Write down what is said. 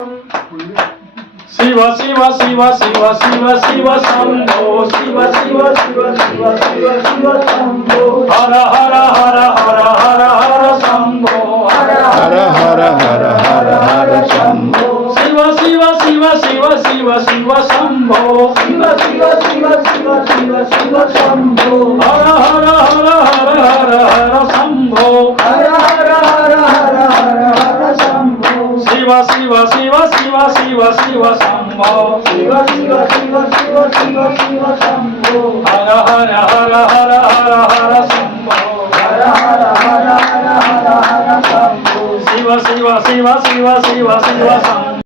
Shiv Shiv Shiv Shiv Shiv Shiv Shambho Shiv Shiv Shiv Shiv Shiv Shiv Shambho हर हर हर हर हर हर Shambho हर हर हर हर हर हर Shambho Shiv Shiv Shiv Shiv Shiv Shiv Shambho Shiv Shiv Shiv Shiv Shiv Shiv Shambho हर हर हर हर हर हर Shambho हर हर हर हर हर हर Shambho Shiv Shiv Shiv Shiv Shiv Shiv Shambho Shiv Shiv Shiv Shiv Shiv Shiv Shambho हर हर हर हर हर हर Shambho हर हर हर हर हर हर Shambho Shiv Shiv Shiv Shiv Shiv Shiv Shambho